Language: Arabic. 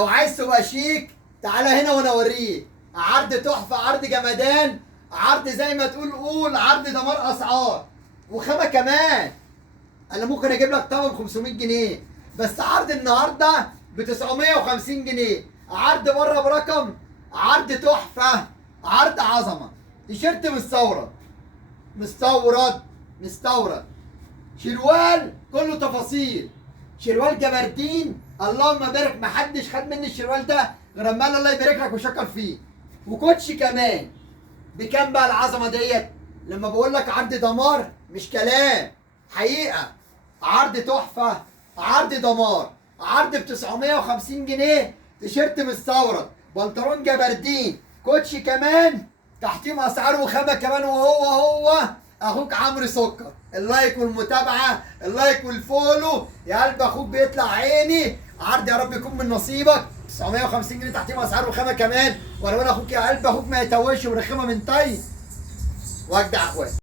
لو عايز تبقى شيك تعالى هنا وانا اوريك عرض تحفه، عرض جمدان، عرض زي ما قول عرض دمار اسعار وخامه كمان. انا ممكن اجيب لك طبق ب 500 جنيه بس عرض النهارده ب 950 جنيه. عرض بره برقم، عرض تحفه، عرض عظمه. تيشيرت مستورد شروال كله تفاصيل، شروال جبردين. اللهم بارك، محدش خد مني الشروال ده غير اما الله يبارك لك وشكر فيه. وكوتشي كمان. بكام بقى العظمه ديت؟ لما بقول لك عرض دمار مش كلام، حقيقه. عرض تحفه، عرض دمار، عرض ب 950 جنيه. تيشيرت مستورد، بنطلون جبردين، كوتشي كمان، تحتيم اسعار وخامه كمان. وهو اخوك عمرو سكر. اللايك والمتابعه، اللايك والفولو يا قلب اخوك بيطلع عيني. عرض يا رب يكون من نصيبك. 950 جنيه تحتيم اسعار وخامه كمان. وانا اخوك يا قلب اخوك ما يتوهش ورخامه من طي. واجدع اخوات.